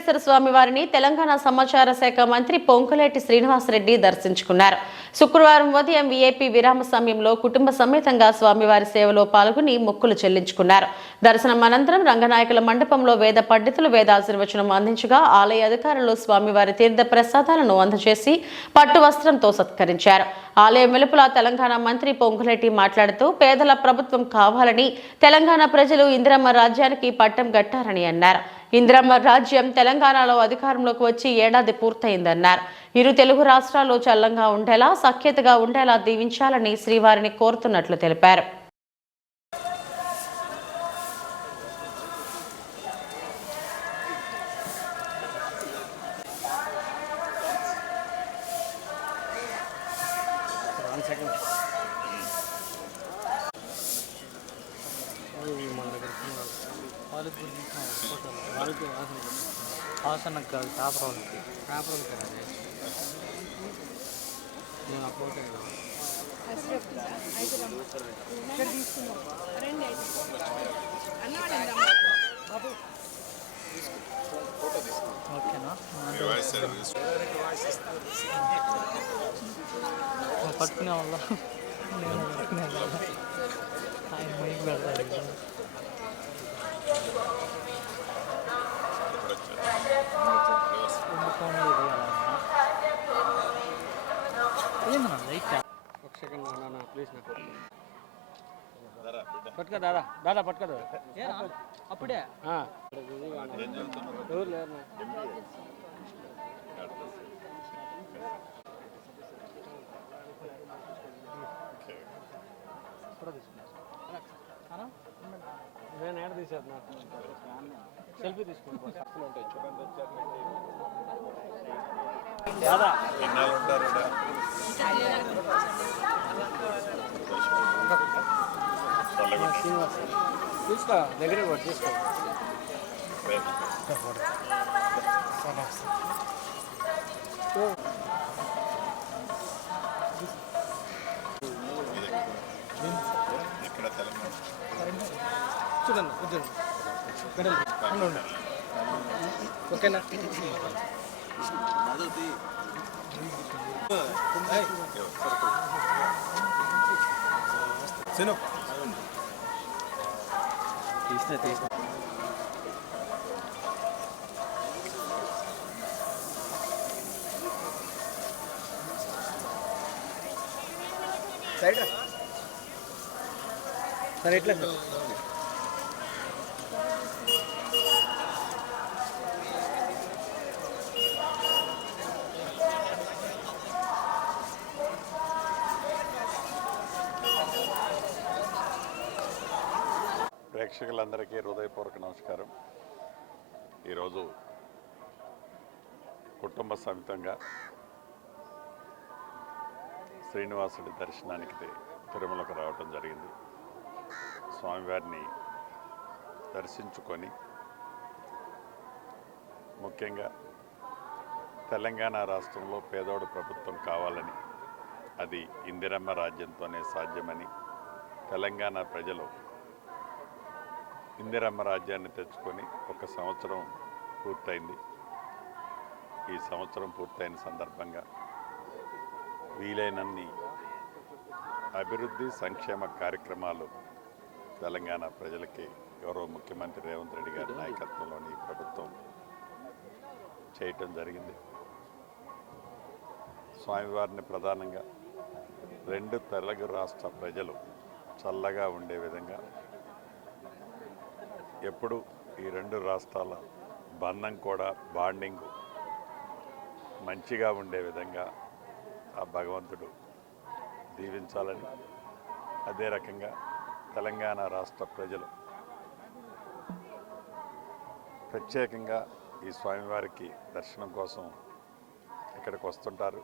వెంకటేశ్వర స్వామి వారిని తెలంగాణ సమాచార శాఖ మంత్రి పొంగులేటి శ్రీనివాసరెడ్డి దర్శించుకున్నారు. శుక్రవారం ఉదయం వీఐపీ విరామ సమయంలో కుటుంబ సమేతంగా స్వామివారి సేవలో పాల్గొని మొక్కులు చెల్లించుకున్నారు. దర్శనం అనంతరం రంగనాయకుల మండపంలో వేద పండితులు వేదాశీర్వచనం అందించగా ఆలయ అధికారులు స్వామివారి తీర్థ ప్రసాదాలను అందజేసి పట్టు వస్త్రంతో సత్కరించారు. ఆలయం వెలుపల తెలంగాణ మంత్రి పొంగులేటి మాట్లాడుతూ పేదల ప్రభుత్వం కావాలని, తెలంగాణ ప్రజలు ఇందిరమ్మ రాజ్యానికి పట్టం కట్టారని అన్నారు. ఇందిరమ్మ రాజ్యం తెలంగాణలో అధికారంలోకి వచ్చి ఏడాది పూర్తయిందన్నారు. ఇరు తెలుగు రాష్ట్రాల్లో చల్లంగా ఉండేలా, సఖ్యతగా ఉండేలా దీవించాలని శ్రీవారిని కోరుతున్నట్లు తెలిపారు. అవసరం కాదు కాపురాలకి కాదే నేను అపోతే ఓకేనా పట్టుకునే వాళ్ళ నేను పట్టుకునే వాళ్ళ ఆయన మైక్ పెడతాడు. ఒక సెకండ్ నా ప్లీజ్ నాకు పట్టుకో దాదా దాదా పట్టుకోదు అప్పుడే ఎవరు లేరు. నేను ఏడ తీసేది నాకు సెల్ఫీ తీసుకుంటాను. తీసుకో దగ్గరే కూడా తీసుకో. చూడండి కూర్చోండి ఓకేనా. తీసిన సైడ్ సరే ఎట్లా ప్రేక్షకులందరికీ హృదయపూర్వక నమస్కారం. ఈరోజు కుటుంబ సమేతంగా శ్రీనివాసుడి దర్శనానికి తిరుమలకు రావటం జరిగింది. స్వామివారిని దర్శించుకొని ముఖ్యంగా తెలంగాణ రాష్ట్రంలో పేదోడు ప్రభుత్వం కావాలని, అది ఇందిరమ్మ రాజ్యంతోనే సాధ్యమని, తెలంగాణ ప్రజలు ఇందిరమ్మ రాజ్యాన్ని తెచ్చుకొని 1 సంవత్సరం పూర్తయింది. ఈ సంవత్సరం పూర్తయిన సందర్భంగా వీలైనన్ని అభివృద్ధి సంక్షేమ కార్యక్రమాలు తెలంగాణ ప్రజలకి గౌరవ ముఖ్యమంత్రి రేవంత్ రెడ్డి గారి నాయకత్వంలోని ప్రభుత్వం చేయటం జరిగింది. స్వామివారిని ప్రధానంగా 2 తెలుగు రాష్ట్ర ప్రజలు చల్లగా ఉండే విధంగా, ఎప్పుడు ఈ 2 రాష్ట్రాల బంధం కూడా బాండింగ్ మంచిగా ఉండే విధంగా ఆ భగవంతుడు దీవించాలని, అదే రకంగా తెలంగాణ రాష్ట్ర ప్రజలు ప్రత్యేకంగా ఈ స్వామివారికి దర్శనం కోసం ఇక్కడికి వస్తుంటారు.